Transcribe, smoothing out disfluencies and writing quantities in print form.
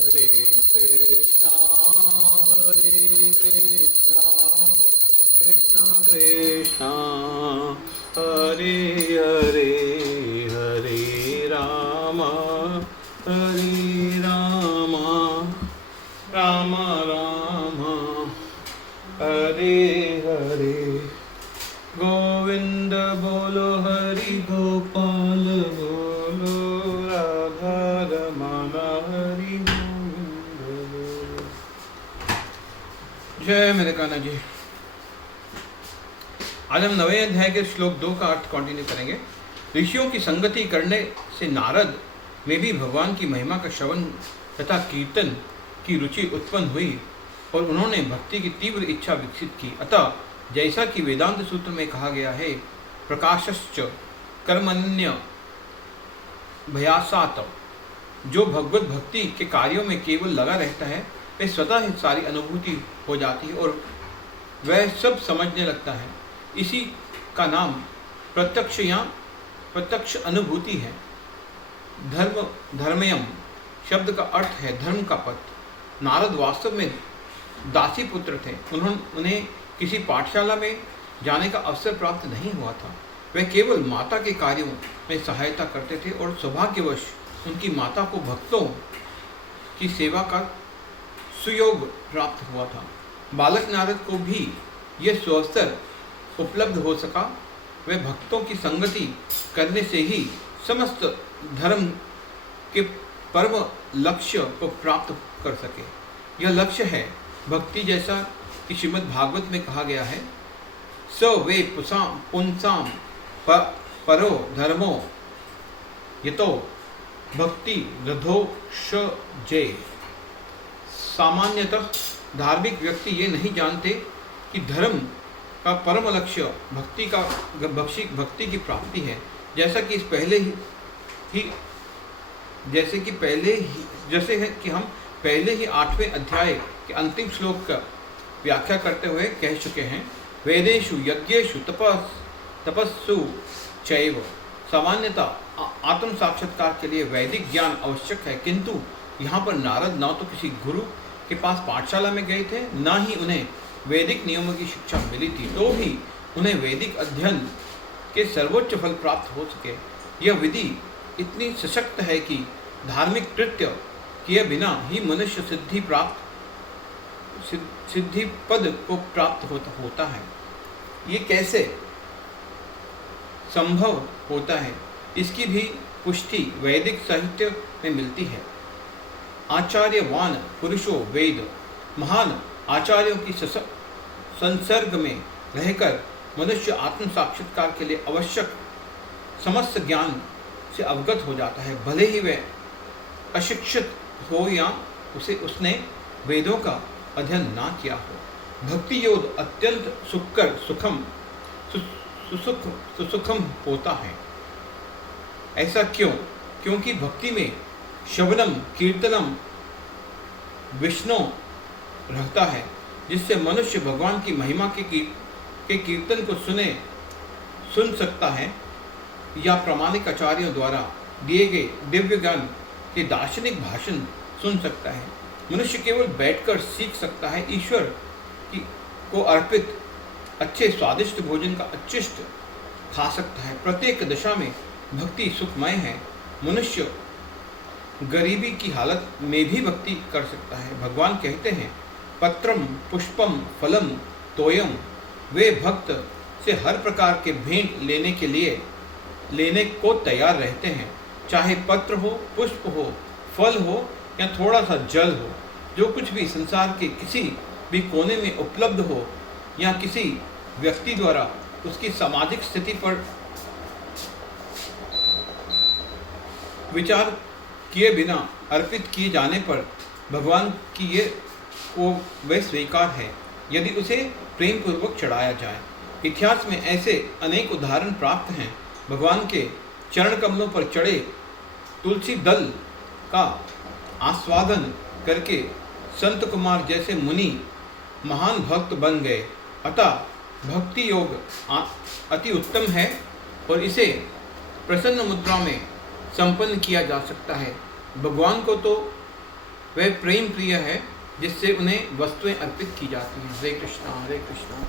हरे कृष्णा कृष्णा कृष्णा हरे हरे हरे राम राम राम हरे हरे गोविंद बोलो हरि गोपाल बोलो राधा रमण हरि गोविंद बोलो। जय मेरे कान्हा जी। आज हम 9वें अध्याय के श्लोक 2 का अर्थ कंटिन्यू करेंगे। ऋषियों की संगति करने से नारद में भी भगवान की महिमा का श्रवण तथा कीर्तन की रुचि उत्पन्न हुई और उन्होंने भक्ति की तीव्र इच्छा विकसित की। अतः जैसा कि वेदांत सूत्र में कहा गया है, प्रकाशश्च कर्मण्य भयासात, जो भगवत भक्ति के कार्यों में केवल लगा रहता है वह स्वतः ही सारी अनुभूति हो जाती है और वह सब समझने लगता है। इसी का नाम प्रत्यक्ष या प्रत्यक्ष अनुभूति है। धर्मयम शब्द का अर्थ है धर्म का पथ। नारद वास्तव में दासी पुत्र थे। उन्हें किसी पाठशाला में जाने का अवसर प्राप्त नहीं हुआ था। वे केवल माता के कार्यों में सहायता करते थे और सौभाग्यवश उनकी माता को भक्तों की सेवा का सुयोग प्राप्त हुआ था। बालक नारद को भी यह सुअवसर उपलब्ध हो सका। वे भक्तों की संगति करने से ही समस्त धर्म के परम लक्ष्य को प्राप्त कर सके। यह लक्ष्य है भक्ति, जैसा कि श्रीमद् भागवत में कहा गया है, स वे पुंसाम परो धर्मो यतो भक्ति रधो श जय। सामान्यतः धार्मिक व्यक्ति ये नहीं जानते कि धर्म का परम लक्ष्य भक्ति की प्राप्ति है। जैसे कि हम पहले ही 8वें अध्याय के अंतिम श्लोक का व्याख्या करते हुए कह चुके हैं, वेदेषु यज्ञेषु तपस्सु चैव। सामान्यतः आत्म साक्षात्कार के लिए वैदिक ज्ञान आवश्यक है, किंतु यहाँ पर नारद न तो किसी गुरु के पास पाठशाला में गए थे, न ही उन्हें वैदिक नियमों की शिक्षा मिली थी, तो भी उन्हें वैदिक अध्ययन के सर्वोच्च फल प्राप्त हो सके। यह विधि इतनी सशक्त है कि धार्मिक कृत्य किए बिना ही मनुष्य सिद्धि पद को प्राप्त होता है। ये कैसे संभव होता है, इसकी भी पुष्टि वैदिक साहित्य में मिलती है। आचार्यवान पुरुषो वेद। महान आचार्यों की संसर्ग में रहकर मनुष्य आत्म साक्षात्कार के लिए आवश्यक समस्त ज्ञान से अवगत हो जाता है, भले ही वह अशिक्षित हो या उसने वेदों का अध्ययन ना किया हो। भक्ति योग अत्यंत सुसुखम होता है। ऐसा क्यों? क्योंकि भक्ति में श्रवणम कीर्तनम विष्णु रहता है, जिससे मनुष्य भगवान की महिमा के कीर्तन को सुन सकता है या प्रामाणिक आचार्यों द्वारा दिए गए दिव्य ज्ञान के दार्शनिक भाषण सुन सकता है। मनुष्य केवल बैठकर सीख सकता है। ईश्वर को अर्पित अच्छे स्वादिष्ट भोजन का उच्छिष्ट खा सकता है। प्रत्येक दशा में भक्ति सुखमय है। मनुष्य गरीबी की हालत में भी भक्ति कर सकता है। भगवान कहते हैं, पत्रम पुष्पम फलम तोयम। वे भक्त से हर प्रकार के भेंट लेने को तैयार रहते हैं, चाहे पत्र हो, पुष्प हो, फल हो या थोड़ा सा जल हो। जो कुछ भी संसार के किसी भी कोने में उपलब्ध हो या किसी व्यक्ति द्वारा उसकी सामाजिक स्थिति पर विचार किए बिना अर्पित किए जाने पर भगवान की वह स्वीकार है, यदि उसे प्रेम पूर्वक चढ़ाया जाए। इतिहास में ऐसे अनेक उदाहरण प्राप्त हैं। भगवान के चरण कमलों पर चढ़े तुलसी दल का आस्वादन करके संत कुमार जैसे मुनि महान भक्त बन गए। अतः भक्ति योग अति उत्तम है और इसे प्रसन्न मुद्रा में संपन्न किया जा सकता है। भगवान को तो वह प्रेम प्रिय है जिससे उन्हें वस्तुएं अर्पित की जाती हैं। हरे कृष्णा हरे कृष्णा।